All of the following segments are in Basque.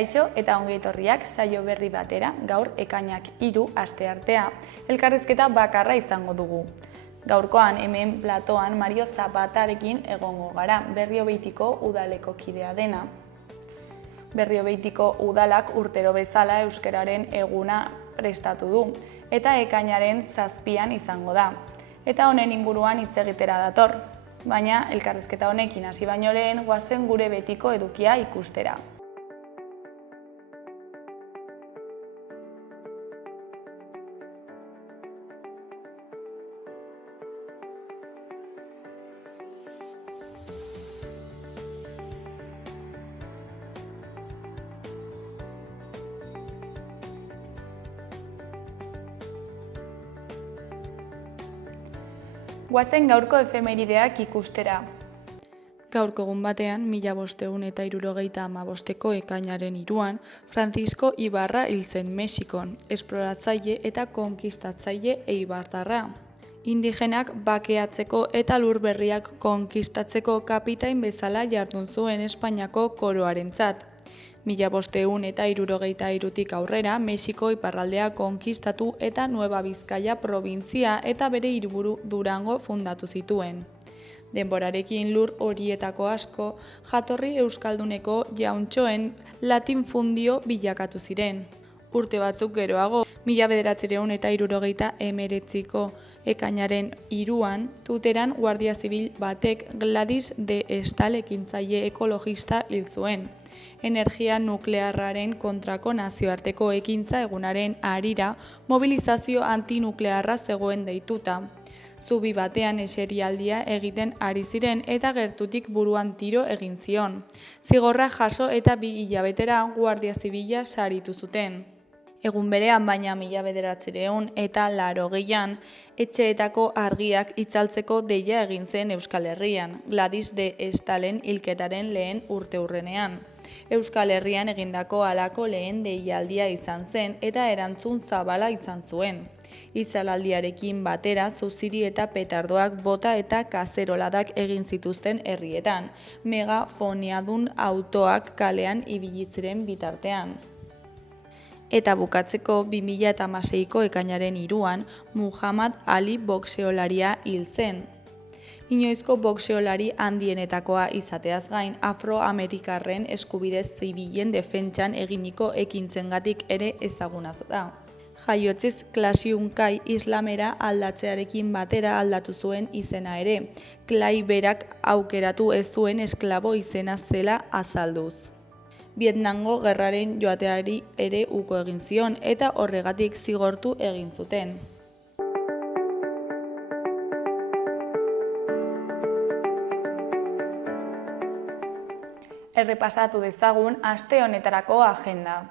Kaixo eta ongi etorriak saio berri batera, gaur ekainak 3 asteartea, elkarrizketa bakarra izango dugu. Gaurkoan hemen platoan Mario Zapatarekin egongo gara, Berriobeitiko udaleko kidea dena. Berriobeitiko udalak urtero bezala euskararen eguna prestatu du, eta ekainaren 7an izango da. Eta honen inguruan hitz egitera dator, baina elkarrizketa honekin hasi baino lehen goazen gure betiko edukia ikustera. Goazen gaurko efemerideak ikustera. Gaurko egun batean, 1575ko ekainaren 3an, Francisco Ibarra hil zen Mexikon, esploratzaile eta konkistatzaile eibartarra. Indigenak bakeatzeko eta lur berriak konkistatzeko kapitain bezala jardun zuen Espainiako koroarentzat. 1573tik aurrera, Mexiko iparraldea konkistatu eta Nueva Bizkaia probintzia eta bere hiriburu Durango fundatu zituen. Denborarekin lur horietako asko, jatorri euskalduneko jauntxoen latinfundio bilakatu ziren. Urte batzuk geroago, 1979ko ekainaren 3an, Tuteran Guardia Zibil batek Gladys de Estal ekintzaile ekologista hil zuen. Energia nuklearraren kontrako nazioarteko ekintza egunaren harira mobilizazio antinuklearra zegoen deituta. Zubi batean eserialdia egiten ari ziren eta gertutik buruan tiro egin zion. Zigorra jaso eta 2 hilabetera Guardia Zibila saritu zuten. Egun berean baina 1980an, etxeetako argiak itzaltzeko deia egin zen Euskal Herrian, Gladys de Estalen hilketaren lehen urteurrenean. Euskal Herrian egindako halako lehen deialdia izan zen eta erantzun zabala izan zuen. Itzalaldiarekin batera zuziri eta petardoak bota eta kazeroladak egin zituzten herrietan, megafoniadun autoak kalean ibili ziren bitartean. Eta bukatzeko 2016ko ekainaren 3an, Muhammad Ali boxeolaria hil zen. Inoizko boxeolari handienetakoa izateaz gain, afroamerikarren eskubide zibilen defentsan eginiko ekintzengatik ere ezaguna da. Jaiotziz klasiunkai islamera aldatzearekin batera aldatu zuen izena ere, Clay berak aukeratu ez zuen esklabo izena zela azalduz. Vietnamgo gerraren joateari ere uko egin zion eta horregatik zigortu egin zuten. Errepasatu dezagun aste honetarako agenda.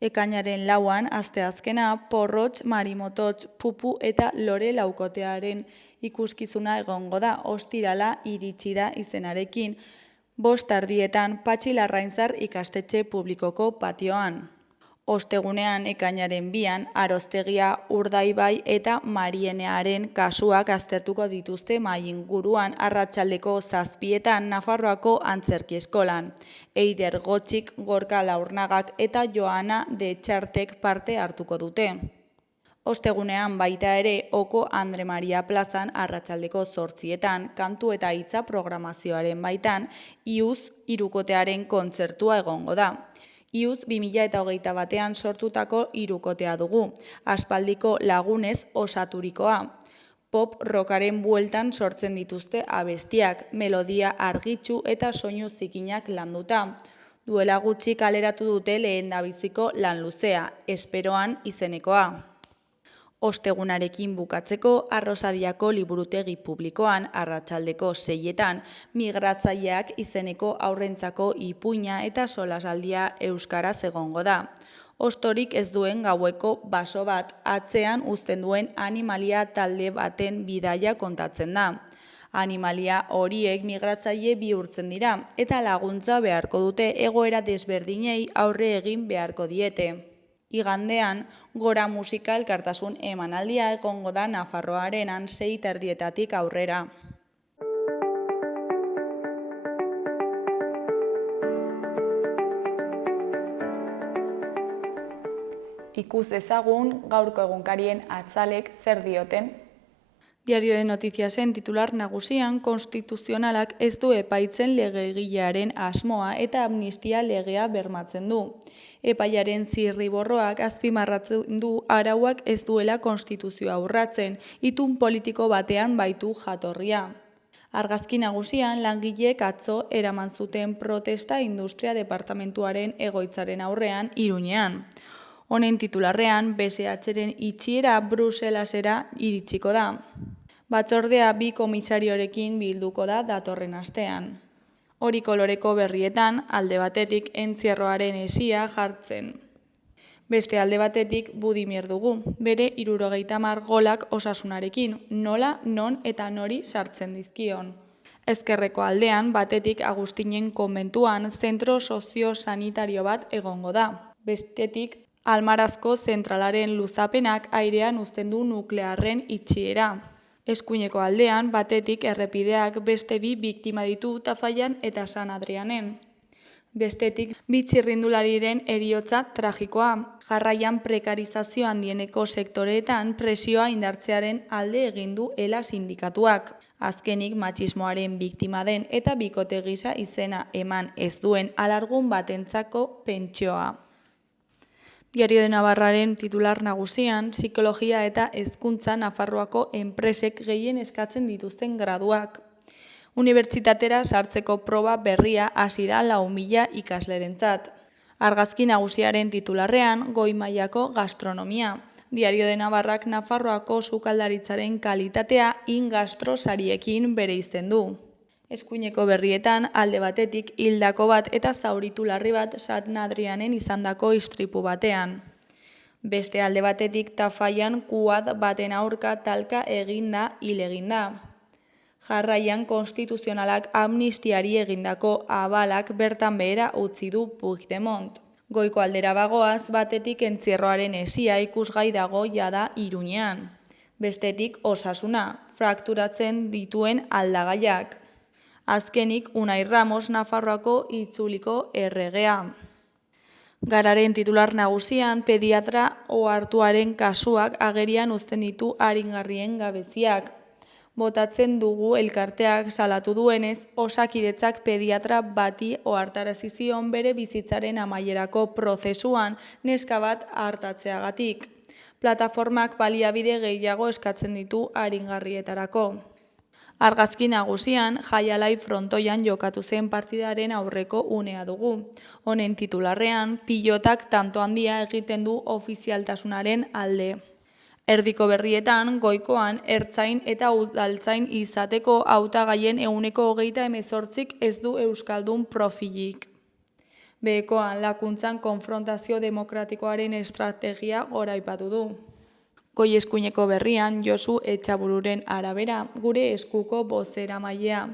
Ekainaren 4an, asteazkena, Porrotx, Marimototx, Pupu eta Lore laukotearen ikuskizuna egongo da, ostirala iritsi da izenarekin, 5:00 Patxi Larrainzar ikastetxe publikoko patioan. Ostegunean ekainaren 2an, Aroztegia, Urdaibai eta Marienearen kasuak aztertuko dituzte mahai inguruan arratsaldeko 7etan Nafarroako Antzerki Eskolan. Eider Gotxik, Gorka Laurnagak eta Joana de Txartek parte hartuko dute. Ostegunean baita ere Oko Andre Maria plazan arratsaldeko 8etan kantu eta hitza programazioaren baitan IUZ hirukotearen kontzertua egongo da. IUZ 2021an sortutako hirukotea dugu, aspaldiko lagunez osaturikoa. Pop rockaren bueltan sortzen dituzte abestiak, melodia argitsu eta soinu zikinak landuta. Duela gutxi kaleratu dute lehendabiziko lan luzea, Esperoan izenekoa. Ostegunarekin bukatzeko, Arrosadiako liburutegi publikoan, arratsaldeko 6etan, Migratzaileak izeneko haurrentzako ipuina eta solasaldia euskaraz egongo da. Ostorik ez duen gaueko baso bat, atzean uzten duen animalia talde baten bidaia kontatzen da. Animalia horiek migratzaile bihurtzen dira, eta laguntza beharko dute egoera desberdinei aurre egin beharko diete. Igandean, Gora musika elkartasun emanaldia egongo da Nafarroarenan 6:30 aurrera. Ikus ezagun gaurko egunkarien atzalek zer dioten. Diario de Notiziasen titular nagusian konstituzionalak ez du epaitzen legegilearen asmoa eta amnistia legea bermatzen du. Epaiaren zirriborroak azpimarratzen du arauak ez duela konstituzioa urratzen, itun politiko batean baitu jatorria. Argazki nagusian langileek atzo eraman zuten protesta industria departamentuaren egoitzaren aurrean Iruñean. Honen titularrean BSH-ren itxiera Bruselasera iritsiko da. Batzordea 2 komisariorekin bilduko da datorren astean. Hori koloreko berrietan alde batetik entzierroaren hesia jartzen. Beste alde batetik Budimir dugu, bere 70 golak Osasunarekin, nola, non eta nori sartzen dizkion. Ezkerreko aldean batetik Agustinen konbentuan zentro sozio-sanitario bat egongo da. Bestetik Almarazko zentralaren luzapenak airean uzten du nuklearren itxiera. Eskuineko aldean batetik errepideak beste 2 biktima ditu Tafallan eta San Adrianen. Bestetik 2 txirrindulariren heriotza tragikoa. Jarraian prekarizazio handieneko sektoreetan presioa indartzearen alde egin du ELA sindikatuak. Azkenik matxismoaren biktima den eta bikote gisa izena eman ez duen alargun batentzako pentsioa. Diario de Navarraren titular nagusian, psikologia eta hezkuntza Nafarroako enpresek gehien eskatzen dituzten graduak. Unibertsitatera sartzeko proba berria hasi da 4.000 ikaslerentzat. Argazki nagusiaren titularrean goi mailako gastronomia. Diario de Navarrak Nafarroako sukaldaritzaren kalitatea ingastro sariekin bereizten du. Eskuineko berrietan alde batetik hildako bat eta zauritu larri bat San Adrianen izandako istripu batean. Beste alde batetik Tafallan kuad baten aurka talka eginda hil eginda. Jarraian konstituzionalak amnistiari egindako abalak bertan behera utzi du Puigdemont. Goiko aldera bagoaz batetik entzierroaren hesia ikusgai dago jada Iruñean. Bestetik Osasuna, frakturatzen dituen aldagaiak. Azkenik Unai Ramos Nafarroako itzuliko erregea. Gararen titular nagusian pediatra ohartuaren kasuak agerian uzten ditu aringarrien gabeziak. Botatzen dugu elkarteak salatu duenez, Osakidetzak pediatra bati ohartarazi zion bere bizitzaren amaierako prozesuan neska bat hartatzeagatik. Plataformak baliabide gehiago eskatzen ditu aringarrietarako. Argazki nagusian, Jaialai frontoian jokatu zen partidaren aurreko unea dugu. Honen titularrean, pilotak tanto handia egiten du ofizialtasunaren alde. Erdiko berrietan, goikoan, ertzain eta udaltzain izateko hautagaien 28% ez du euskaldun profilik. Behekoan, lakuntzan konfrontazio demokratikoaren estrategia goraipatu du. Goi eskuineko berrian, Josu Etxabururen arabera, gure eskuko bozeramailea.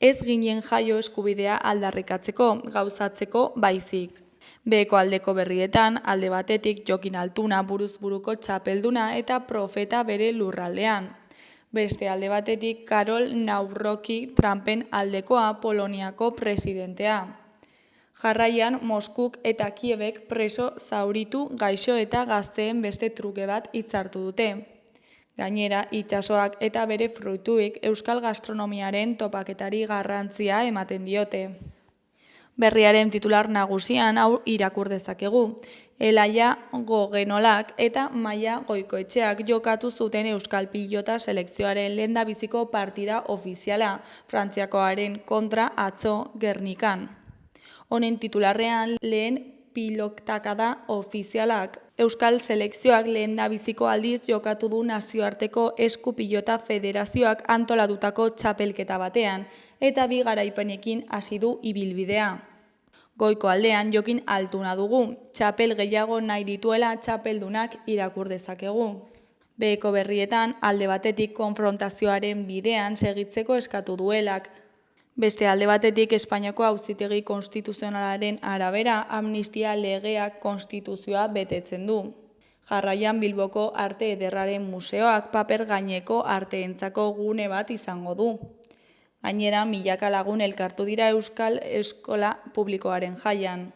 Ez ginen jaio eskubidea aldarrikatzeko, gauzatzeko baizik. Beheko aldeko berrietan, alde batetik Jokin Altuna buruz-buruko txapelduna eta profeta bere lurraldean. Beste alde batetik Karol Nawrocki Trumpen aldekoa Poloniako presidentea. Jarraian, Moskuk eta Kiebek preso zauritu gaixo eta gazteen beste truke bat hitzartu dute. Gainera, itsasoak eta bere fruituik euskal gastronomiaren topaketari garrantzia ematen diote. Berriaren titular nagusian hau irakur dezakegu. Elaia Gogenolak eta Maia Goikoetxeak jokatu zuten euskal pilota selekzioaren lehendabiziko partida ofiziala, Frantziakoaren kontra atzo Gernikan. Honen titularrean lehen pilotakada ofizialak. Euskal selekzioak lehendabiziko aldiz jokatu du nazioarteko esku pilota federazioak antolatutako txapelketa batean, eta 2 garaipenekin hasi du ibilbidea. Goiko aldean Jokin Altuna dugu, txapel gehiago nahi dituela txapeldunak irakur dezakegu. Beheko berrietan alde batetik konfrontazioaren bidean segitzeko eskatu duelak. Beste alde batetik Espainiako Auzitegi Konstituzionalaren arabera amnistia legeak konstituzioa betetzen du. Jarraian Bilboko Arte Ederraren Museoak paper gaineko arteentzako gune bat izango du. Gainera, milaka lagun elkartu dira Euskal Eskola Publikoaren jaian.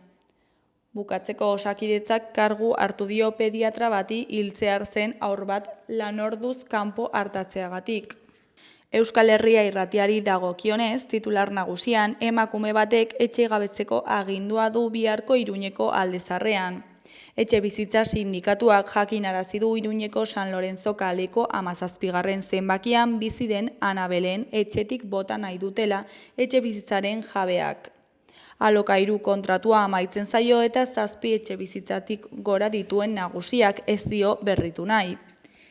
Bukatzeko Osakidetzak kargu hartu dio pediatra bati hiltzear zen haur bat lanorduz kanpo hartatzeagatik. Euskal Herria Irratiari dagokionez, titular nagusian, emakume batek etxegabetzeko agindua du biharko Iruñeko Aldezarrean. Etxebizitza sindikatuak jakinarazi du Iruñeko San Lorenzo kaleko 17. zenbakian bizi den Ana Belen etxetik bota nahi dutela etxebizitzaren jabeak. Alokairu kontratua amaitzen zaio eta 7 etxebizitzatik gora dituen nagusiak ez dio berritu nahi.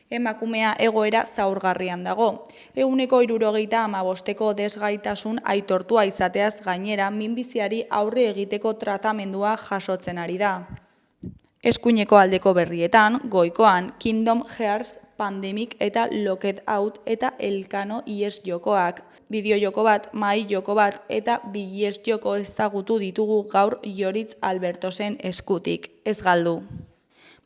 Emakumea egoera zaurgarrian dago. 75% desgaitasun aitortua izateaz gainera minbiziari aurre egiteko tratamendua jasotzen ari da. Eskuineko aldeko berrietan, goikoan, Kingdom Hearts, Pandemic eta Locked Out eta Elkano ihes jokoak. Bideo-joko bat, mahai joko bat eta biles joko ezagutu ditugu gaur Joritz Albertosen eskutik. Ez galdu.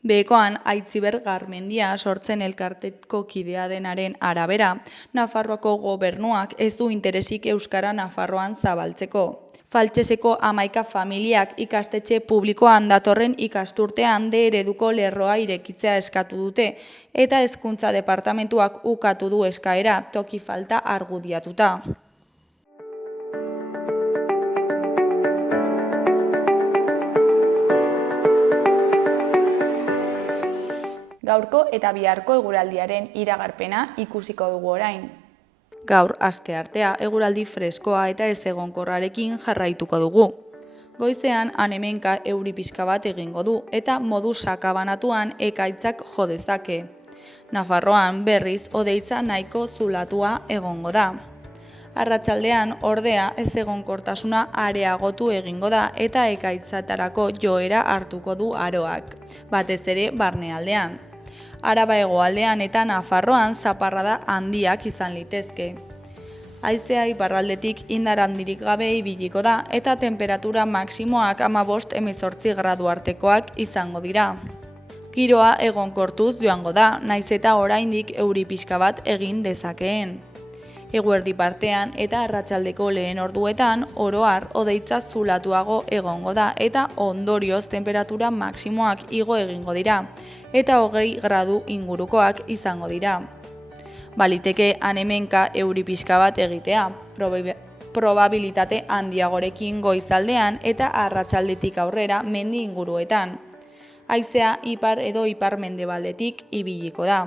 Behekoan, Aitziber Garmendia sortzen elkarteko kidea denaren arabera, Nafarroako gobernuak ez du interesik euskara Nafarroan zabaltzeko. Faltseseko 11 familiak ikastetxe publikoan datorren ikasturtean D ereduko lerroa irekitzea eskatu dute, eta Hezkuntza Departamentuak ukatu du eskaera toki falta argudiatuta. Gaurko eta biharko eguraldiaren iragarpena ikusiko dugu orain. Gaur, asteartea, eguraldi freskoa eta ezegonkorrarekin jarraituko dugu. Goizean, han-hemenka euri pixka bat egingo du eta modu sakabanatuan ekaitzak jo dezake. Nafarroan berriz hodeitza nahiko zulatua egongo da. Arratsaldean, ordea, ezegonkortasuna areagotu egingo da eta ekaitzatarako joera hartuko du aroak, batez ere barnealdean. Araba hegoaldean eta Nafarroan zaparrada handiak izan litezke. Haizea iparraldetik indar handirik gabe ibiliko da eta temperatura maksimoak 15-18 gradu artekoak izango dira. Giroa egonkortuz joango da, naiz eta oraindik euri pixka bat egin dezakeen. Eguerdi partean eta arratsaldeko lehen orduetan oro har hodeitza zulatuago egongo da eta ondorioz temperatura maksimoak igo egingo dira eta 20 gradu ingurukoak izango dira. Baliteke han-hemenka euri pixka bat egitea, probabilitate handiagorekin goizaldean eta arratsaldetik aurrera mendi inguruetan. Haizea ipar edo ipar-mendebaldetik ibiliko da.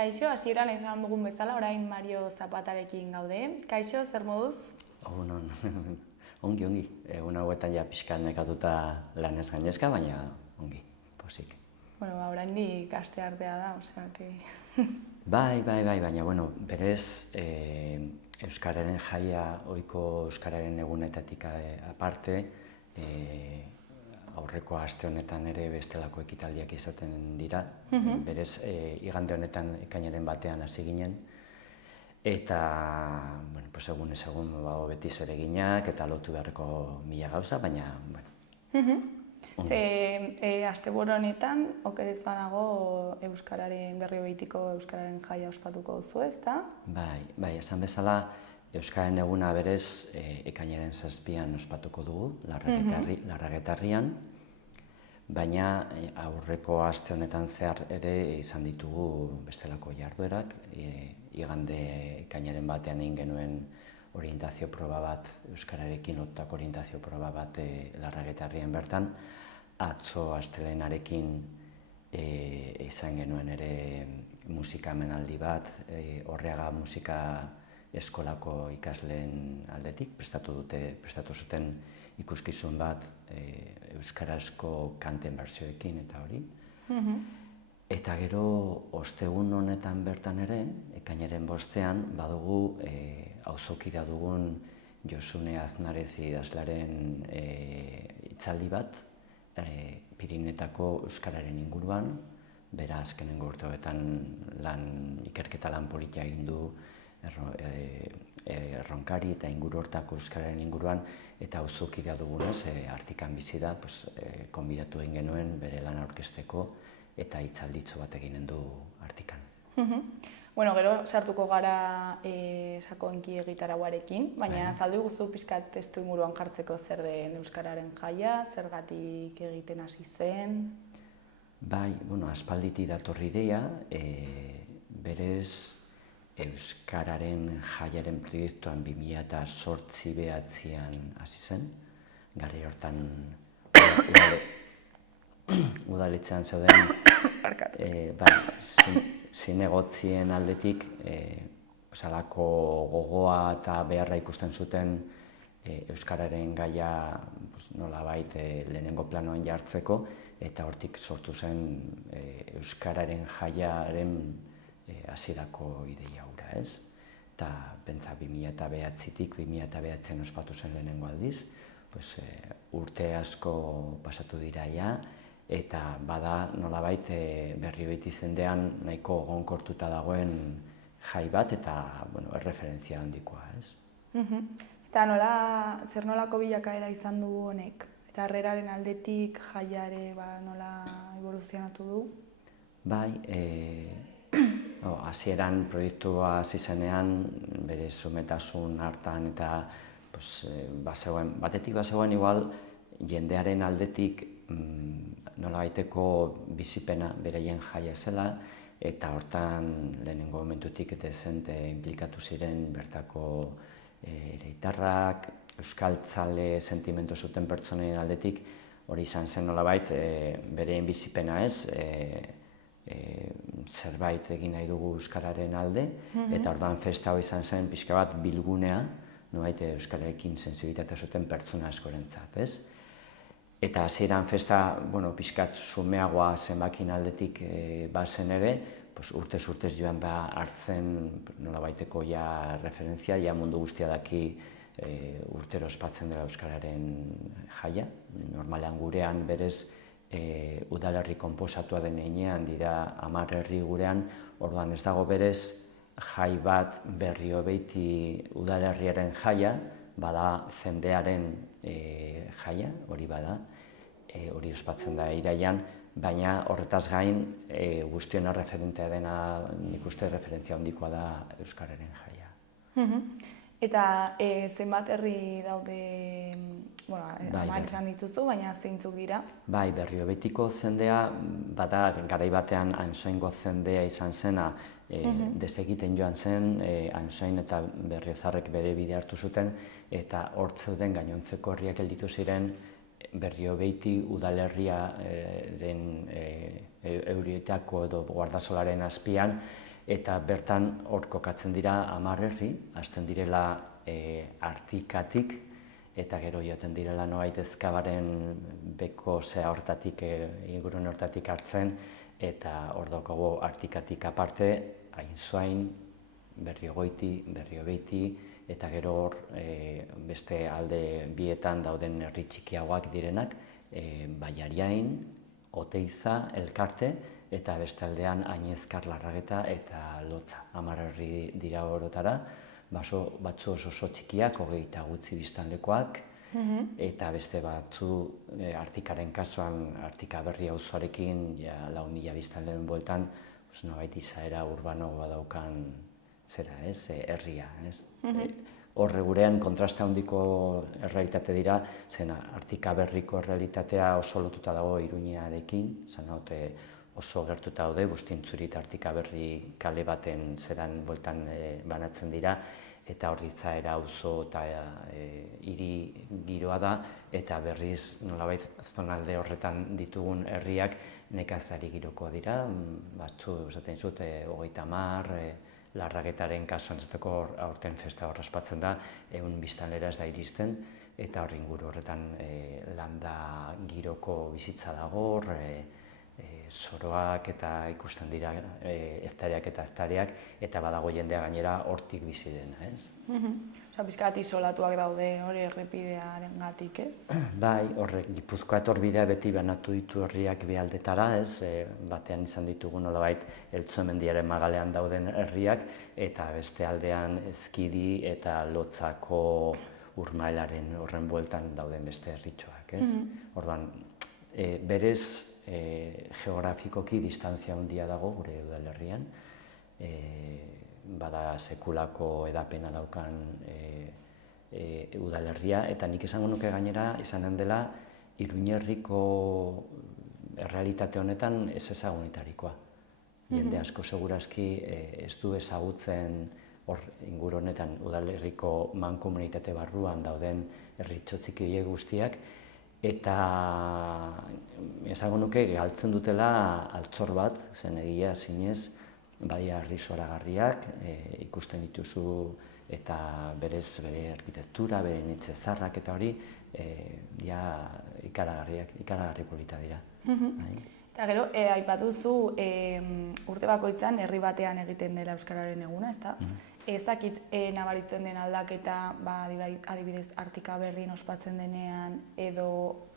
Kaixo, hasieran esan dugun bezala, orain Mario Zapatarekin gaude. Kaixo, zer moduz? Ongi. Egun hauetan ja pixkan nekatuta lanez gainezka, baina ongi, posik. Oraindik asteartea da, osea, que... Bai, baina, berez, Euskararen jaia, ohiko Euskararen egunetatik aparte, aurreko aste honetan ere bestelako ekitaldiak izaten dira. Berez, igande honetan ekainaren batean hasi ginen. Eta, egunez egun beti zereginak eta lotu beharreko 1000 gauza, baina, Asteburu honetan, okerez banago Euskararen berriogeitiko Euskararen jaia ospatuko duzu, ezta? Bai, esan bezala, Euskararen eguna berez ekainaren 7an ospatuko dugu, Larragetarrian, baina aurreko aste honetan zehar ere izan ditugu bestelako jarduerak. Igande ekainaren batean egin genuen orientazio proba bat, Euskararekin lotutako orientazio proba bat Larragetarrian bertan. Atzo astelehenarekin izan genuen ere musika emanaldi bat, Orreaga musika eskolako ikasleen aldetik, prestatu zuten ikuskizun bat euskarazko kanten bertsioekin eta hori. Eta gero, ostegun honetan bertan ere, ekainaren 5ean, badugu auzokida dugun Josune Aznarez idazlearen hitzaldi bat, Pirinetako euskararen inguruan, bera azkenengo urteetan ikerketa lan politia egin du Erronkari eta inguru hortako euskararen inguruan, eta auzokidea dugunez, Artikan bizi da, konbidatu egin genuen bere lan aurkezteko eta hitzalditxo bat eginen du Artikan. Bueno, gero sartuko gara sakonki egitarauarekin, baina azaldu guzu pixkat testu inguruan jartzeko zer den euskararen jaia, zergatik egiten hasi zen? Bai, aspalditik datorri ideia, berez euskararen jaiaren proiektuan 2008-2009an hasi zen, garri hortan udaletxean zeuden zinegotzien aldetik salako gogoa eta beharra ikusten zuten euskararen gaia nolabait lehenengo planoan jartzeko, eta hortik sortu zen euskararen jaiaren hasierako ideia hura, ez? Eta pentsa 2009-tik 2009an ospatu zen lehenengo aldiz, urte asko pasatu dira ja, eta bada nolabait Berriobeiti izendean nahiko egonkortuta dagoen jai bat eta erreferentzia handikoa, ez? Eta zer nolako bilakaera izan du honek? Eta harreraren aldetik jaiare nola evoluzionatu du? Bai, hasieran proiektua hasi zenean bere zumetasun hartan eta batetik bazegoen igual jendearen aldetik nolabaiteko bizipena beraien jaia zela, eta hortan lehenengo momentutik eta dezente inplikatu ziren bertako ereitarrak, euskaltzale sentimendu zuten pertsonen aldetik, hori izan zen nolabait beraien bizipena ez, zerbait egin nahi dugu euskararen alde, eta orduan festa hori izan zen pixka bat bilgunea, nolabait euskararekin sentsibilitate zuten pertsona askorentzat, ez? Eta hasieran festa, pixkat sumeagoa zenbakin aldetik bazen ere, urtez joan da hartzen nolabaiteko ja referentzia, ja mundu guztia daki urtero ospatzen dela euskararen jaia. Normalean gurean berez udalerri konposatua den heinean dira 10 herri gurean, orduan ez dago berez jai bat Berriobeiti udalerriaren jaia, bada zendearen jaia, hori bada, hori ospatzen da iraian, baina horretaz gain guztiona referentea dena, nik uste referentzia handikoa da euskararen jaia. Eta zenbat herri daude, 10 esan dituzu, baina zeintzuk dira? Bai, Berriobetiko zendea, bada garai batean Ansoaingo zendea izan zena, desegiten joan zen, Ansoain eta Berriozarrek bere bide hartu zuten, eta hor zeuden gainontzeko herriak gelditu ziren Berriobeiti udalerriaren Eurietako edo Guardasolaren azpian, eta bertan hor kokatzen dira 10 herri, hasten direla Artikatik, eta gero joaten direla nolabait Ezkabaren beko hortatik, ingurune hortatik hartzen, eta hor daukagu Artikatik aparte, Ainsoain, Berriogoiti, Berriobeiti, eta gero hor beste alde bietan dauden herri txikiagoak direnak, Baiariain, Oteiza, Elkarte, eta beste aldean Ainezkar, Larrageta eta Lotza. 10 herri dira orotara, batzu oso txikiak, 20 gutxi biztanlekoak, eta beste batzu Artikaren kasuan, Artika Berri auzoarekin, 4.000 biztanleen bueltan, nolabait izaera urbanoa daukan herria, ez? Horre gurean kontraste handiko errealitate dira, zen Artika Berriko errealitatea oso lotuta dago Iruñearekin, oso gertuta daude, Bustintzuri eta Artika Berri kale baten zeran bueltan banatzen dira, eta hor ditzaera auzo eta hiri giroa da, eta berriz nolabait zonalde horretan ditugun herriak nekazari giroko dira, batzu esaten zut 30, Larragetaren kasuan zateko aurten festa hor ospatzen da, 100 biztanlera ez da iristen, eta hor inguru horretan landa giroko bizitza dago, soroak eta ikusten dira hektariak eta hektariak, eta badago jendea gainera hortik bizi dena, ez? Osa, pixkat isolatuak daude hori errepidearengatik, ez? Bai, horrek Gipuzkoa etorbidea beti banatu ditu herriak bi aldetara, ez? Batean izan ditugu nolabait Eltzumendiaren magalean dauden herriak, eta beste aldean Ezkidi eta Lotzako Urmaelaren horren bueltan dauden beste herritxoak, ez? Orduan, berez geografikoki distantzia handia dago gure udalerrian, bada sekulako edapena daukan udalerria, eta nik esango nuke gainera izanen dela Iruñerriko errealitate honetan ez ezagunitarikoa. Jende asko segurazki ez du ezagutzen hor inguru honetan udalerriko mankomunitate barruan dauden herritxo txiki horiek guztiak, eta esango nuke galtzen dutela altxor bat, zen egia zinez, badia harri zoragarriak, ikusten dituzu eta berez bere arkitektura, bere nitze zarrak eta hori, ikaragarri polita dira. Eta gero, aipatuzu urte bakoitzan herri batean egiten dela Euskararen eguna, ezta? Ez dakit nabaritzen den aldaketa, adibidez, Artikaberrin ospatzen denean, edo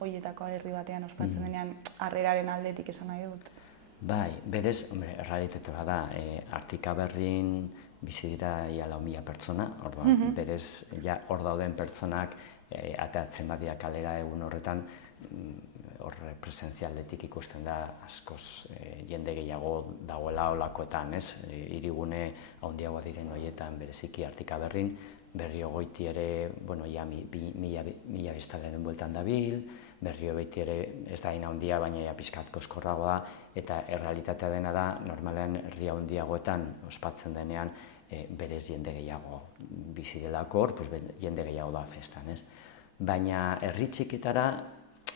hoietako herri batean ospatzen denean, harreraren aldetik esan nahi dut? Bai, berez, errealitate bat da, Artikaberrin bizi dira ia 4.000 pertsona, orduan, berez, hor dauden pertsonak ateatzen badia kalera egun horretan, horre presentzialdetik ikusten da askoz jende gehiago dagoela olakoetan, ez? Hirigune handiagoa diren horietan bereziki Artikaberrin, Berriogoiti ere, bueno, ja 1.000 biztanleen bueltan dabil, Berriogoiti ere ez da hain handia, baina ja pixkat koskorragoa da, eta errealitatea dena da, normalean herri handiagoetan ospatzen denean, berez jende gehiago bizi delako hor, jende gehiago da festan, ez? Baina herri txikitara,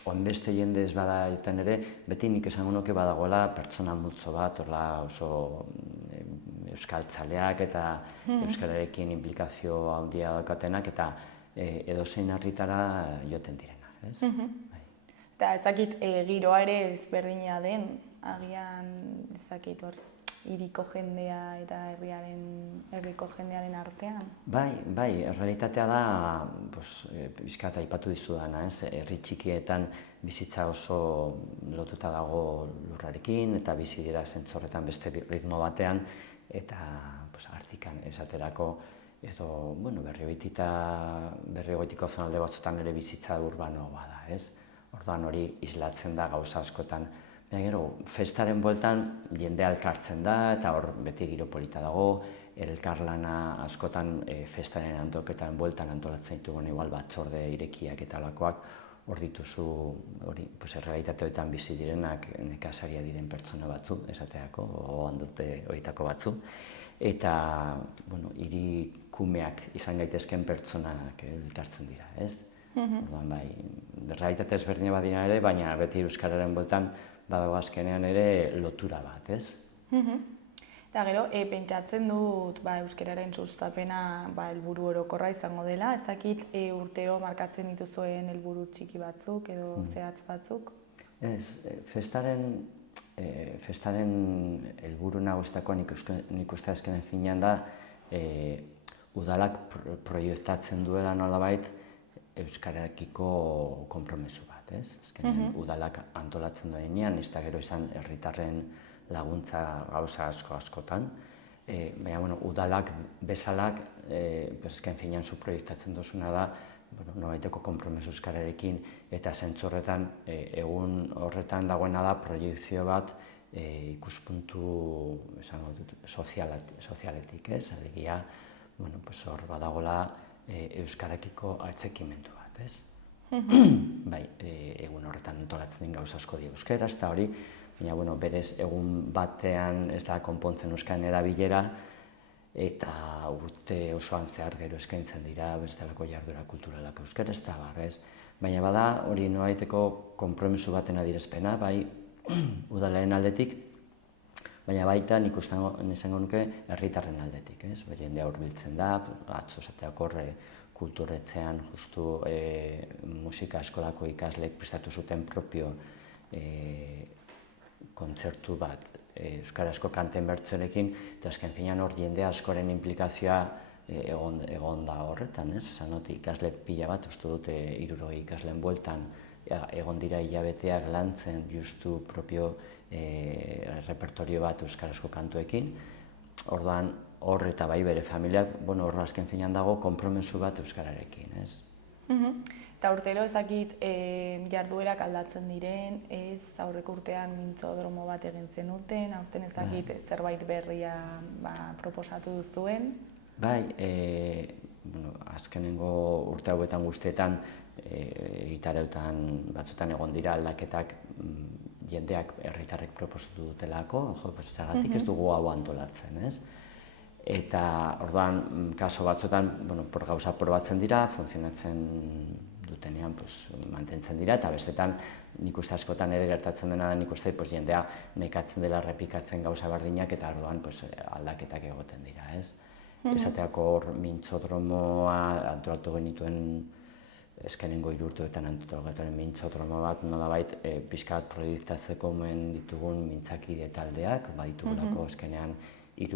onbeste jende ez bada eten ere, beti nik esango nuke badagoela pertsona multzo bat, orla oso euskaltzaleak eta euskararekin implikazio handia daukatenak, eta edozein herritara joaten direna, ez? Eta ez dakit giroa ere ezberdina den, agian ez dakit hor, hiriko jendea eta herriko jendearen artean? Bai, errealitatea da, bizkat aipatu dizudana, ez? Herri txikietan bizitza oso lotuta dago lurrarekin, eta bizi dira zentzorretan beste ritmo batean, eta Artikan esaterako, edo, Berriogoitiko zonalde batzutan ere bizitza urbanoa da, ez? Orduan hori islatzen da gauza askotan. Baina gero, festaren bueltan jende elkartzen da, eta hor beti giro polita dago, elkarlana askotan festaren antoketan bueltan antolatzen ditugun igual batzorde irekiak eta alakoak, hor dituzu, errealitateetan bizi direnak nekazaria diren pertsona batzu, esateako, gogoan dute horietako batzu, eta, hirikumeak izan gaitezken pertsonak elkartzen dira, ez? Orduan, bai, errealitate ezberdina badina ere, baina beti euskararen bueltan badago azkenean ere lotura bat, ez? Eta gero, pentsatzen dut euskararen sustapena helburu orokorra izango dela, ez dakit urtero markatzen dituzuen helburu txiki batzuk edo zehatz batzuk? Ez, festaren helburu nagustakoa nik uste azkenen finean da udalak proiektatzen duela nolabait euskarakiko konpromesu bat, ez? Azkenean udalak antolatzen duenean, ez da gero izan herritarren laguntza gauza askotan, baina udalak bezalak, azken finean zu proiektatzen duzuna da, nobaiteko konpromesu euskararekin, eta zentzorretan, egun horretan dagoena da proiektzio bat ikuspuntu sozialetik, ez? Alegia, hor badagola euskarakiko atzekimendu bat, ez? Bai, egun horretan antolatzen den gauza asko dira euskaraz, eta hori, baina, berez, egun batean ez da konpontzen euskararen erabilera, eta urte osoan zehar gero eskaintzen dira bestelako jarduera kulturalak euskaraz, eta barrez. Baina bada, hori noaiteko konpromiso baten adierazpena, bai, udalaren aldetik, baina baita nik izango nuke herritarren aldetik, ez? Jendea hurbiltzen da, atzo esateak horre kulturetzean justu musika eskolako ikasleek prestatu zuten propio kontzertu bat euskarazko kanten bertsorekin, eta azken finean hor jende askoren implikazioa egon da horretan, ez? Esan dut, ikasle pila bat, uste dute 60 ikasleen bueltan egon dira hilabeteak lantzen justu propio repertorio bat euskarazko kantuekin. Orduan, hor eta bai bere familiak, hor azken finean dago konpromiso bat euskararekin, ez? Eta urtero ezakit jarduerak aldatzen diren, ez aurreko urtean mintzodromo bat egin zenuten, aurten ezakit zerbait berria proposatu duzuen? Bai, azkenengo urte hauetan guztietan, gitareutan batzutan egon dira aldaketak jendeak herritarrek proposatu dutelako, zergatik ez dugu hau antolatzen, ez? Eta orduan, kaso batzuetan, gauza probatzen dira, funtzionatzen dutenean mantentzen dira, eta bestetan nik uste askotan ere gertatzen dena da nik uste jendea nekatzen dela errepikatzen gauza berdinak eta orduan aldaketak egoten dira, ez? Esateako hor mintzodromoa antolatu genituen azkenengo 3 urteetan antolatu mintzodromo bat nolabait pixka bat proiektatzeko ditugun mintzakide taldeak, baditugulako azkenean 3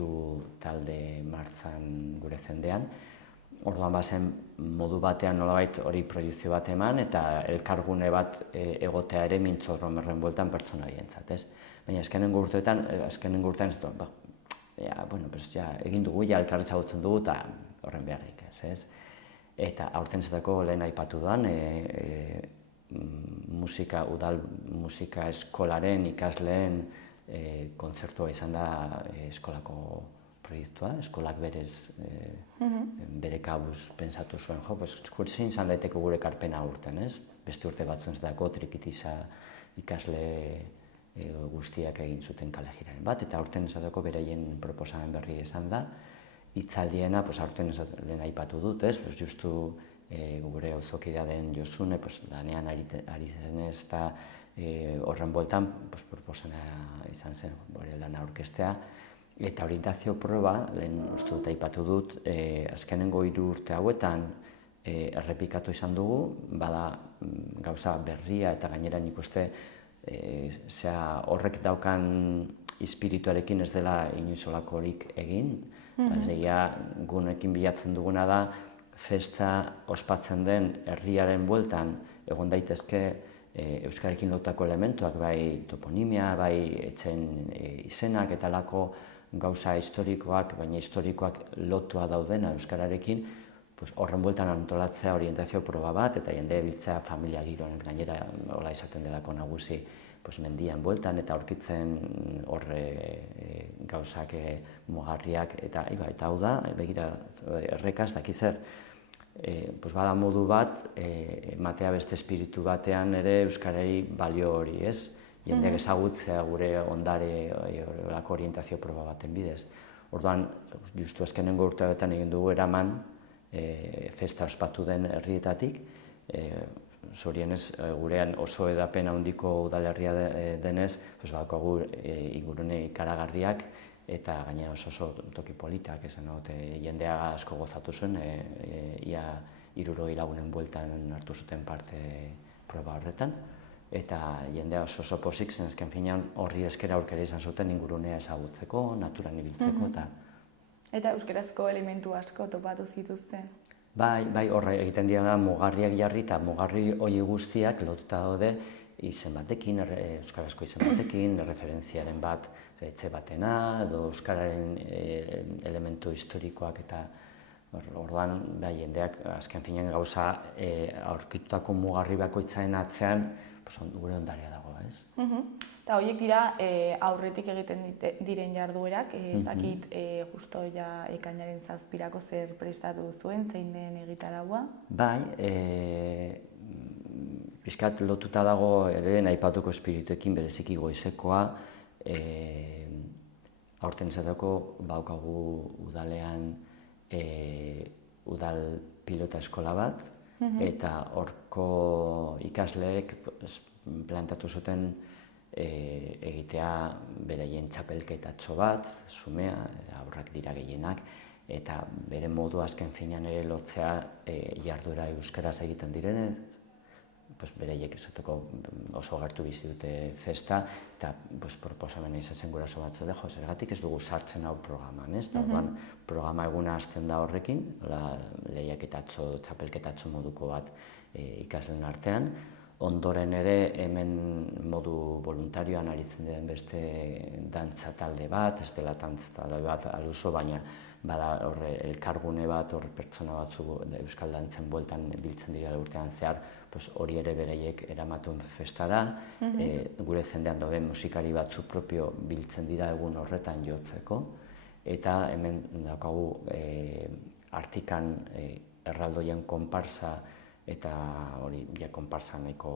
talde martxan gure zendean. Orduan bazen modu batean nolabait hori proiekzio bat eman eta elkargune bat egotea ere mintzodromerren bueltan pertsona horientzat, ez? Baina azkenengo urteetan ez dut, egin dugu, elkar ezagutzen dugu eta horren beharrik, ez? Eta aurten zetako lehen aipatu duan, udal musika eskolaren ikasleen kontzertua izan da eskolako proiektua, eskolak bere kabuz pentsatu zuen, zein izan daiteko gure ekarpena urten, ez? Beste urte batzuen zetako trikitiza ikasle guztiak egin zuten kalejiraren bat, eta aurten esateko bereien proposamen berri izan da. Hitzaldiena, aurten lehen aipatu dut, ez? Justu gure auzokidea den Josune, lanean ari zenez eta horren bueltan proposena izan zen bere lana aurkeztea. Eta orientazio proba, lehen uste dut aipatu dut, azkenengo 3 urte hauetan errepikatu izan dugu, bada gauza berria eta gainera nik uste horrek daukan espirituarekin ez dela inoiz holakorik egin. Gunekin bilatzen duguna da festa ospatzen den herriaren bueltan egon daitezke euskararekin lotutako elementuak, bai toponimia, bai etxeen izenak eta halako gauza historikoak, baina historikoak lotua daudena euskararekin, horren bueltan antolatzea orientazio proba bat eta jende biltzea familia giroan gainera hola izaten delako nagusi mendian bueltan eta aurkitzen horre gauzak mugarriak eta hau da, begira errekaz daki zer, bada modu bat ematea beste espiritu batean ere euskarari balio hori, ez? Jendeak ezagutzea gure ondare horrelako orientazio proba baten bidez. Orduan, justu azkenengo urteetan egin dugu eraman festa ospatu den herrietatik, zorionez gurean oso edapen handiko udalerria denez, badaukagu ingurune ikaragarriak eta gainera oso toki politak, jendea asko gozatu zuen, ia 60 lagunen bueltan hartu zuten parte proba horretan, eta jendea oso pozik zen azken finean horri eskera aurkera izan zuten ingurunea ezagutzeko, naturan ibiltzeko eta... Eta euskarazko elementu asko topatu zituzten? Bai, horre egiten dira da mugarriak jarri eta mugarri hori guztiak lotuta daude izen batekin, euskarazko izen batekin, referentziaren bat etxe batena, edo euskararen elementu historikoak eta orduan jendeak azken finean gauza aurkitutako mugarri bakoitzaren atzean gure ondarea dago, ez? Eta horiek dira aurretik egiten diren jarduerak, ezakit justo ekainaren 7 zer prestatu zuen, zein den egitaraua? Bai, pixkat lotuta dago ere aipatuko espirituekin bereziki goizekoa, aurten esateko badaukagu udalean udal pilota eskola bat, eta horko ikasleek plantatu zuten egitea beraien txapelketatxo bat, zumea, aurrak dira gehienak, eta bere modu azken finean ere lotzea jarduera euskaraz egiten direnez, bereiek esateko oso gertu bizi dute festa, eta proposamena izan zen guraso batzuek, zergatik ez dugu sartzen hau programan, ez? Orduan, programa eguna hasten da horrekin, lehiaketatxo, txapelketatxo moduko bat ikasleen artean. Ondoren ere, hemen modu voluntarioan aritzen den beste dantza talde bat, ez dela dantza talde bat aluso, baina bada horre elkargune bat, hor pertsona batzu euskal dantzen bueltan biltzen dira urtean zehar, hori ere bereiek eramatun festara, gure zendean dauden musikari batzu propio biltzen dira egun horretan jotzeko, eta hemen daukagu artikan erraldoien konparsa, eta hori konparsa nahiko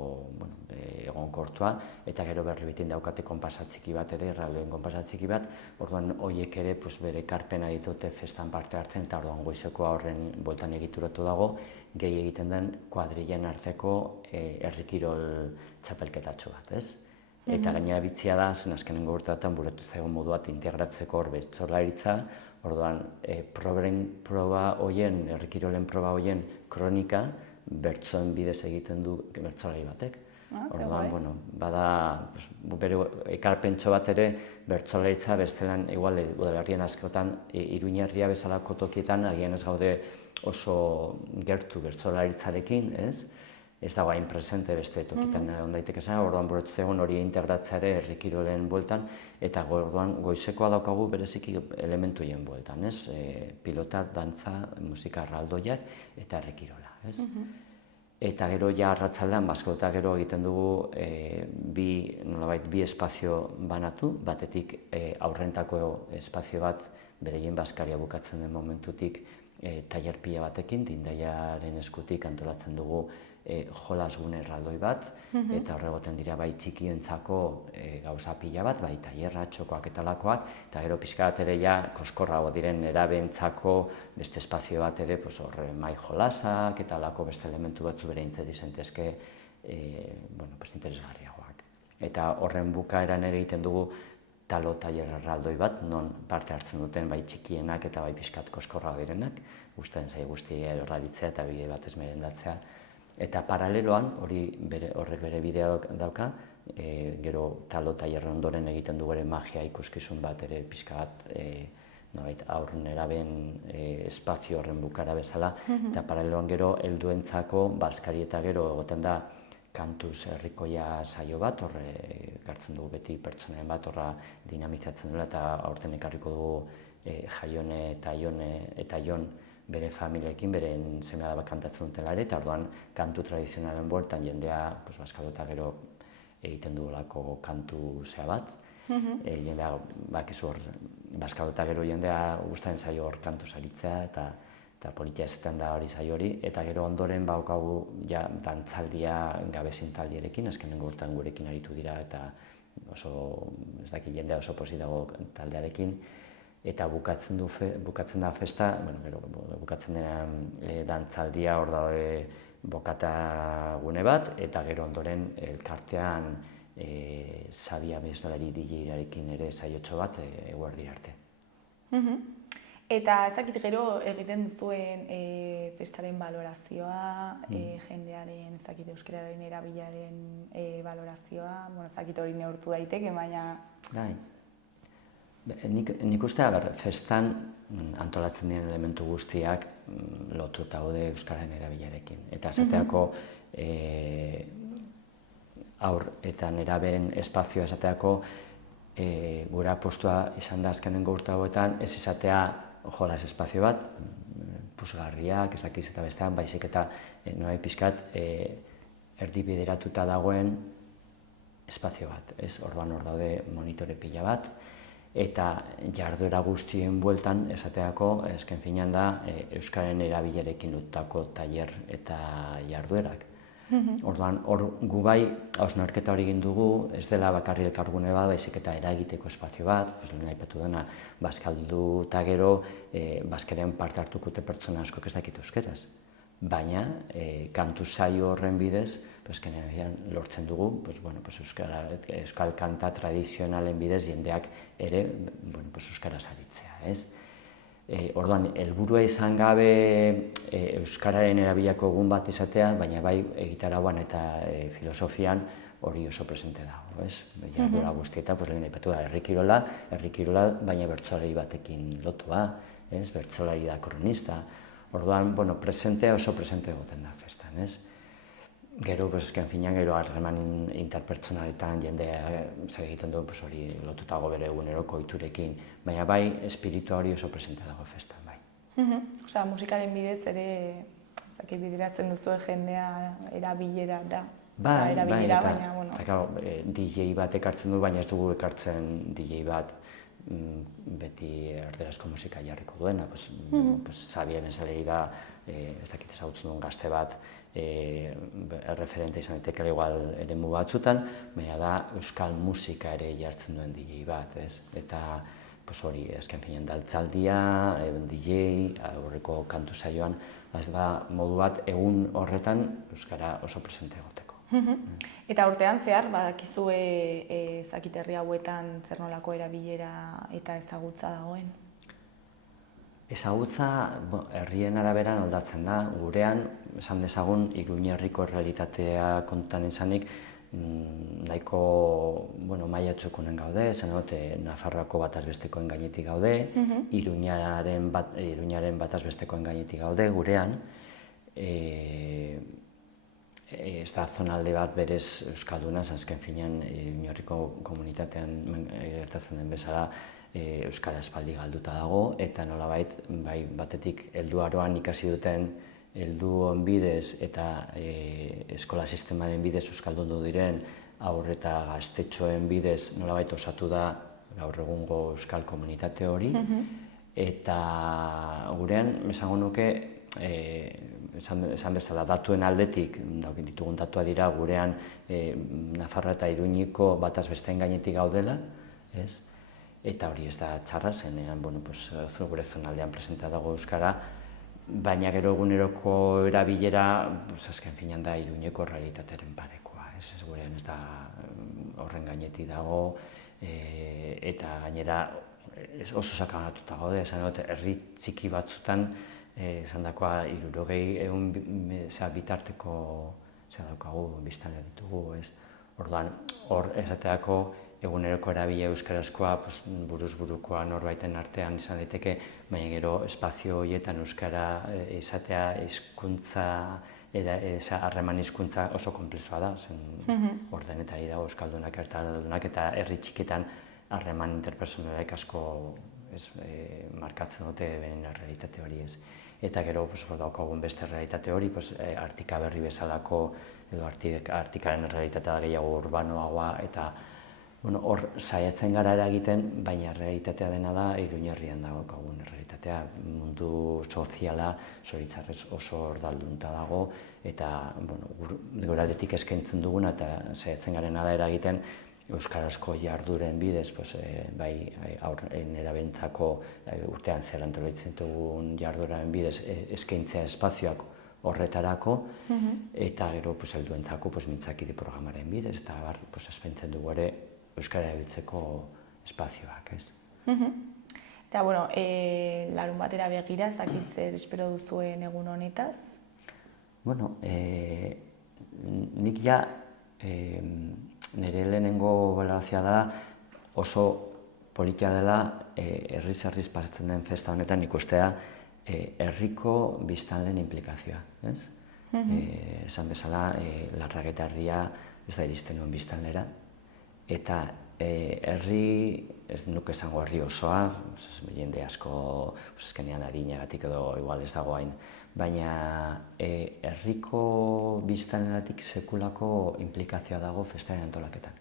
egonkortua, eta gero berri bitin daukate konparsa txiki bat ere, erraldoien konparsa txiki bat, orduan horiek ere bere ekarpena ditute festan parte hartzen, eta orduan goizekoa horren bueltan egituratu dago, gehi egiten den kuadrilen arteko herrikirol txapelketatxo bat, ez? Eta gainera bitzia da, zen azkenengo urteetan buletu zaigun modu bat integratzeko hor bertsolaritza, orduan proba horien, herrikirolen proba horien kronika, bertsoen bidez egiten du bertsolari batek. Orduan, bada, bere ekarpentxo bat ere, bertsolaritza bestelan, igual, udalerrien askotan, Iruñerria bezalako tokietan, agian ez gaude oso gertu bertsolaritzarekin, ez? Ez dago hain presente beste tokietan ondaiteke zen, orduan burutu egon hori integratzea ere herrikirolen bueltan, eta orduan goizekoa daukagu bereziki elementuien bueltan, ez? Pilota, dantza, musika erraldoiak eta herrikirola, ez? Eta gero ja arratzaldean, bazkota gero egiten dugu bi espazio banatu, batetik aurrentako espazio bat bereien bazkaria bukatzen den momentutik tailer pila batekin, Dindaiaren eskutik antolatzen dugu jolasgune erraldoi bat, eta horregoten dira bai txikientzako gauza pila bat, bai tailerra, txokoak eta lakoak, eta gero pixka bat ere ja koskorrago diren erabentzako beste espazio bat ere, horre mai jolasak eta lako beste elementu batzu bere intzeti zentezke interesgarriagoak. Eta horren bukaeran ere egiten dugu talo tailer erraldoi bat, non parte hartzen duten bai txikienak eta bai pixkat koskorrago direnak, gustatzen zaie guzti erraditzea eta bide batez merendatzea. Eta paraleloan, horrek bere bidea dauka, gero talo tailerren ondoren egiten du ere magia ikuskizun bat ere pixka bat aur neraben espazio horren bukara bezala, eta paraleloan gero helduentzako bazkari eta gero egoten da kantuz herrikoia saio bat, horre gartzen dugu beti pertsonen bat, horra dinamizatzen duela, eta aurten ekarriko dugu Jaione eta Jon bere familiekin, beren seme-alaba kantatzen dutelare, eta orduan kantu tradizionalen bueltan jendea bazkalo eta gero egiten duelako kantu zea bat. Jendea, bakizu hor, bazkalo eta gero jendea gustatzen zaio hor kantu saritzea, eta politia ezetan da hori zaio hori, eta gero ondoren baukagu dantzaldia gabezin taldierekin, azkenengo urtean gurekin aritu dira, eta oso, ez dakit jendea oso pozik dago taldearekin, eta bukatzen da festa, bukatzen dena dantzaldia hor daude bokata gune bat, eta gero ondoren elkartean Sabia bezalari DJ-arekin ere saiotxo bat eguerdi arte. Eta ez dakit gero egiten duzuen festaren balorazioa, jendearen, ez dakit euskararen erabilaren balorazioa, ez dakit hori neurtu daiteke, baina... Nik uste, festan antolatzen diren elementu guztiak lotuta daude euskararen erabilarekin. Eta esateako aur eta nerabeen espazioa esateako gure apostua izan da azkenengo urte hauetan, ez izatea jolas espazio bat, puzgarriak, ez dakiz eta bestean, baizik eta norai pixkat erdibideratuta dagoen espazio bat. Orduan hor daude monitore pila bat, eta jarduera guztien bueltan esateako, esken finean da, euskaren erabilerekin lotutako tailer eta jarduerak. Orduan, hor gu bai, hausnarketa hori egin dugu, ez dela bakarri elkargune bat, baizik eta eragiteko espazio bat, lehen aipatu dena, bazkaldu eta gero, bazkarian parte hartukute pertsona askok ez dakit euskeraz. Baina, kantu saio horren bidez, lortzen dugu euskal kanta tradizionalen bidez jendeak ere euskaraz aritzea. Orduan, helburua izan gabe euskararen erabilako egun bat izatea, baina bai egitarauan eta filosofian hori oso presente dago, ez? Jarduera guztietan, lehen aipatu da, herri kirola, baina bertsolari batekin lotua, ez? Bertsolari da kronista. Orduan, presentea oso presente egoten da festan, ez? Gero, esken finean, gero harreman interpertsonaletan jendea egiten du hori lotutago bere eguneroko ohiturekin, baina bai, espiritua hori oso presente dago festan, bai. Osea, musikaren bidez ere bideratzen duzue jendea erabilera da. Bai, eta DJ bat ekartzen du, baina ez dugu ekartzen DJ bat beti erderazko musika jarriko duena. Zabien esalei da, ez dakit ezagutzen duen gazte bat, referente izan daiteke igual eremu batzutan, baina da euskal musika ere jartzen duen DJ bat, ez? Eta hori, azken finean daltzaldia, DJ, aurreko kantu saioan, modu bat egun horretan euskara oso presente egoteko. Eta urtean zehar, badakizue herri hauetan zer nolako erabilera eta ezagutza dagoen? Ezagutza herrien araberan aldatzen da. Gurean, esan dezagun, Iruñerriko errealitatea kontutan izanik, nahiko mailatsukunen gaude, Nafarroako batazbestekoen gainetik gaude, Iruñaren batazbestekoen gainetik gaude gurean. Ez da zonalde bat berez euskalduna, azken finean Iruñerriko komunitatean gertatzen den bezala euskara aspaldi galduta dago, eta nolabait batetik helduaroan ikasi duten helduon bidez eta eskola sistemaren bidez euskaldundu diren haur eta gaztetxoen bidez nolabait osatu da gaur egungo euskal komunitate hori, eta gurean esango nuke esan bezala datuen aldetik ditugun datua dira gurean Nafarroa eta Iruñiko batazbesteen gainetik gaudela, ez? Eta hori ez da txarra zenean, gure zonaldean presenta dago euskara, baina gero eguneroko erabilera, azken finean da Iruñeko errealitatearen parekoa, ez? Gurean ez da horren gainetik dago, eta gainera oso sakanatuta gaude, esan dut, herri txiki batzutan, esan dakoa, 60 bitarteko daukagu biztanle ditugu, ez? Orduan, hor esateako eguneroko erabile euskarazkoa buruz-burukoa norbaiten artean izan daiteke, baina gero espazio horietan euskara izatea hizkuntza, harreman hizkuntza oso konplexua da, hor denetari dago euskaldunak eta herri txiketan harreman interpersonalak asko markatzen dute beren errealitate hori, ez. Eta gero daukagun beste errealitate hori, Artika Berri bezalako, edo Artikaren errealitatea gehiago urbanoagoa, eta hor saiatzen gara eragiten, baina errealitatea dena da Iruñerrian daukagun errealitatea. Mundu soziala zoritxarrez oso ordaldunta dago, eta gure aldetik eskaintzen duguna eta saiatzen garena da eragiten euskarazko jarduren bidez, bai haurren erabentzako urtean zer antolatzen dugun jarduren bidez eskaintzea espazioak horretarako, eta gero helduentzako mintzakide programaren bidez, eta eskaintzen dugu ere euskara erabiltzeko espazioak, ez? Eta, larun batera begira, zakit zer espero duzuen egun honetaz? Nik ja nire lehenengo balorazioa da oso politia dela herriz pasatzen den festa honetan ikustea herriko biztanleen inplikazioa, ez? Esan bezala, Larrageta herria ez da iristen nuen biztanlera, eta herri, ez nuke esango herri osoa, jende asko eskenean adinagatik edo igual ez dagoain, baina herriko biztanleratik sekulako inplikazioa dago festaren antolaketan.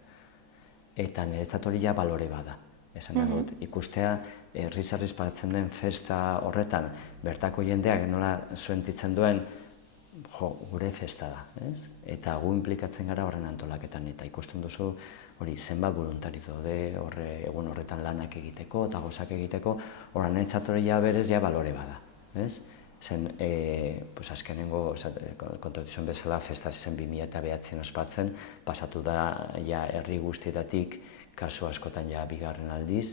Eta niretzat hori ja balore bada. Esan dut, ikustea herriz paratzen den festa horretan bertako jendeak nola suentitzen duen gure festa da, ez? Eta gu inplikatzen gara horren antolaketan, eta ikusten duzu hori zenbat voluntari daude egun horretan lanak egiteko eta gauzak egiteko, horren niretzat hori ja berez ja balore bada, ez? Zen, azkenengo, kontatu zuen bezala, festa zen 2009 ospatzen, pasatu da ja herri guztietatik kasu askotan ja bigarren aldiz,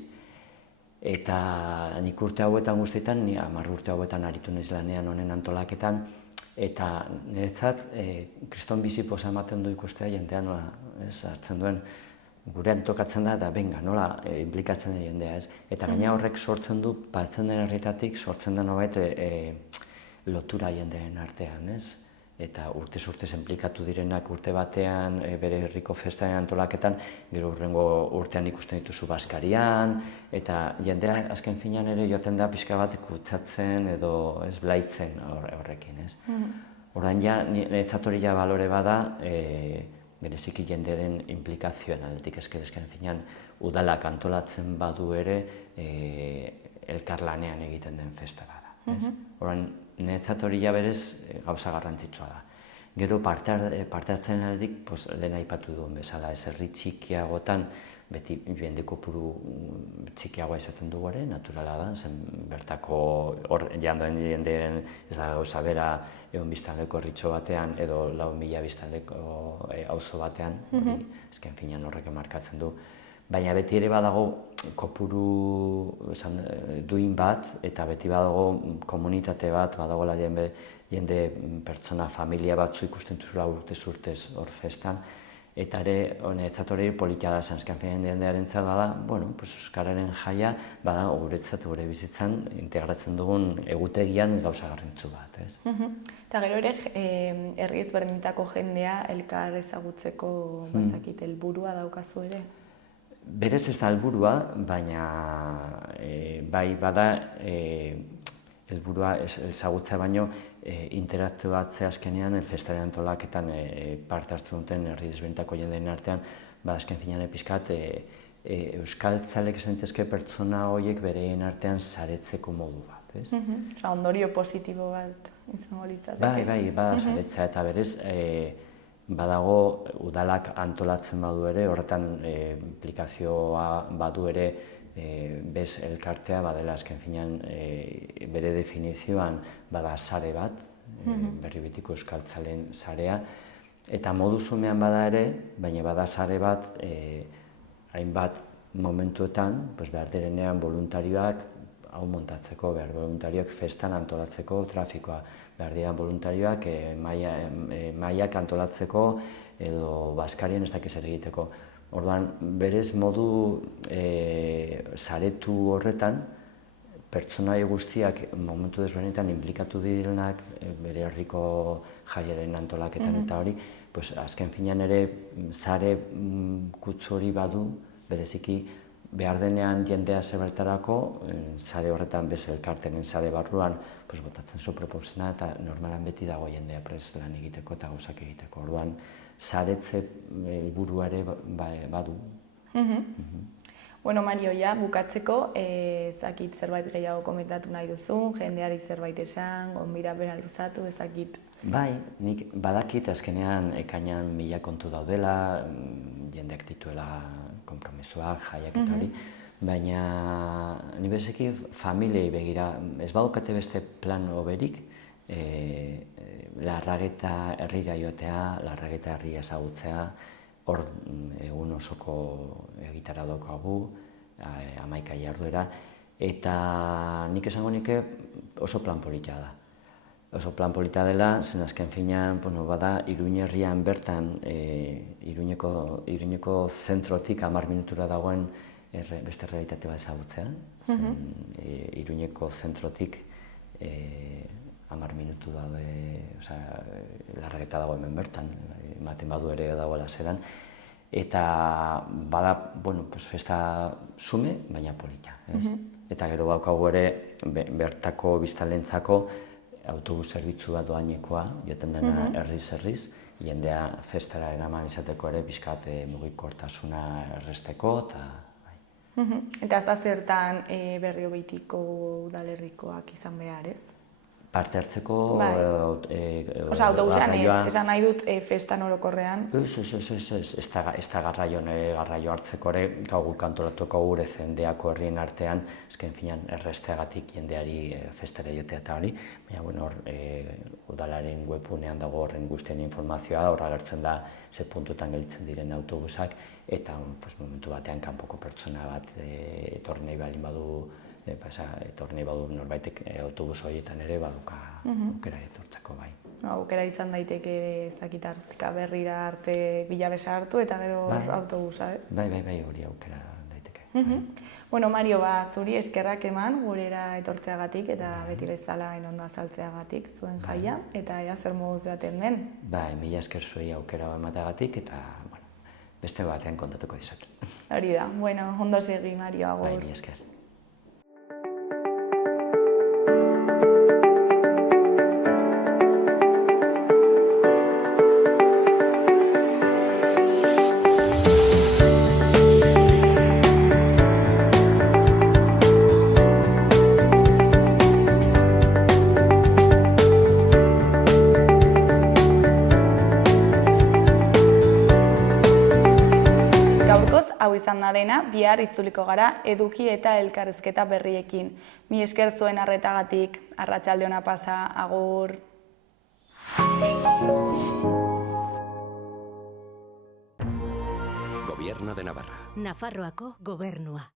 Eta nik urte hauetan guztietan, ni 10 urte hauetan aritu naiz lanean honen antolaketan, eta niretzat kriston bizi poza ematen du ikustea jendean nola, hartzen duen gurean tokatzen da, eta benga, nola implikatzen da jendea, ez? Eta gaina horrek sortzen du, batzen den herrietatik, sortzen den hobet lotura jendearen artean, ez? Eta urtez inplikatu direnak urte batean, bere herriko festaren antolaketan, gero hurrengo urtean ikusten dituzu Baskarian, eta jendea azken finean ere joaten da pixka bat kutsatzen edo ez blaitzen horrekin, ez? Orain ja, niretzat hori ja balore bada, bereziki jendearen implikazioen aldetik, azken finean udalak antolatzen badu ere, elkarlanean egiten den festa bada, ez? Orain, niretzat hori ja berez gauza garrantzitsua da. Gero parte hartzen aldetik, lehen aipatu duen bezala, ez herri txikiagotan, beti jende kopuru txikiagoa izaten dugu ere, naturala da, zen bertako hor jandoen jendeen ez da gauza bera egon biztanleko herritxo batean edo 4.000 biztanleko auzo batean, hori azken finean horrek markatzen du. Baina beti ere badago kopuru duin bat, eta beti badago komunitate bat, badagoela jende pertsona, familia batzu ikusten duzula urtez hor festan, eta ere, niretzat hori politia da, azken finean jendearen zat bada, euskararen jaia, bada guretzat gure bizitzan integratzen dugun egutegian gauza garrantzu bat, ez? Eta gero ere, herri ezberdinetako jendea elkar ezagutzeko bazakit helburua daukazu ere? Berez ez da helburua, baina bai bada helburua ezagutzea baino interaktuatzea azkenean festaren antolaketan parte hartzen duten herri desberdinetako jendeen artean, azken finean pixkat euskaltzalek esan daitezke pertsona horiek bereen artean saretzeko modu bat, ez? Ondorio positibo bat izango litzateke. Bai, bada saretzea eta berez badago udalak antolatzen badu ere, horretan implikazioa badu ere bez elkartea, badela azken finean bere definizioan bada sare bat, berri betiko euskaltzalen sarea, eta modu zumean bada ere, baina bada sare bat hainbat momentuetan, behar direnean voluntarioak hau montatzeko, behar voluntarioak festan antolatzeko trafikoa, behar diren voluntarioak mailak antolatzeko edo Baskarian ez dakiz ere egiteko. Orduan, berez modu saretu horretan, pertsonaia guztiak momentu desberdinetan inplikatu direnak bere herriko jaiaren antolaketan eta hori, azken finean ere sare kutsu hori badu, bereziki behar denean jendea zebertarako, sare horretan bez elkartenen sare barruan botatzen zu proposena eta normalan beti dago jendea prest lan egiteko eta gauzak egiteko. Orduan, saretze helburua ere badu. Bueno, Mario, ja, bukatzeko, ezakit zerbait gehiago komentatu nahi duzu, jendeari zerbait esan, gonbidapena luzatu, ezakit. Bai, nik badakit azkenean ekainan 1000 kontu daudela, jendeak dituela konpromisoak, jaiak eta hori, baina ni bezeki familiei begira, ez badukate beste plan hoberik, Larrageta herrira joatea, Larrageta herria ezagutzea, hor egun osoko egitara daukagu, 11 jarduera, eta nik esango nike oso plan polita da. Oso plan polita dela, zen azken finean, bada Iruin herrian bertan, Iruñeko zentrotik 10 minutura dagoen beste realitate bat ezagutzea. Iruñeko zentrotik 10 minutu daude, Larrageta dago hemen bertan, ematen badu ere dagoela zelan. Eta bada, festa zume, baina polita. Eta gero baukagu ere bertako biztanleentzako autobus zerbitzu bat doainekoa, joten dena herriz, jendea festara eraman izateko ere pixkat mugikortasuna erresteko, eta bai. Eta ez da zertan Berriobitiko udalerrikoak izan behar, ez? Parte hartzeko... Osa, autobusean ez, esan nahi dut festan orokorrean. Ez da garraio hartzeko ere, gau kantolatuko gure jendeako herrien artean, ezken finan erresteagatik jendeari festara jotea eta hori, baina, bueno, udalaren webunean dago horren guztien informazioa, hor agertzen da ze puntutan gelditzen diren autobusak, eta momentu batean kanpoko pertsona bat etorri nahi baldin badu, etorri nahi badu norbaitek autobus horietan ere baduka aukera etortzeko bai. Aukera izan daiteke ez dakit Berrira arte Bilabesa hartu eta gero autobusa, ez? Bai, hori aukera daiteke. Bueno, Mario, zuri eskerrak eman gurera etortzeagatik eta beti bezala ondo azaltzeagatik zuen jaia, eta ea zer moduz joaten den. Bai, mila esker zuei aukera emateagatik eta beste batean kontatuko dizut. Hori da, bueno, ondo segi, Mario, agur. Bai, mila esker. Hau izan da dena, bihar itzuliko gara eduki eta elkarrizketa berriekin. Mi esker zuen arretagatik, arratsalde ona pasa, agur. Gobierno de Navarra. Nafarroako gobernua.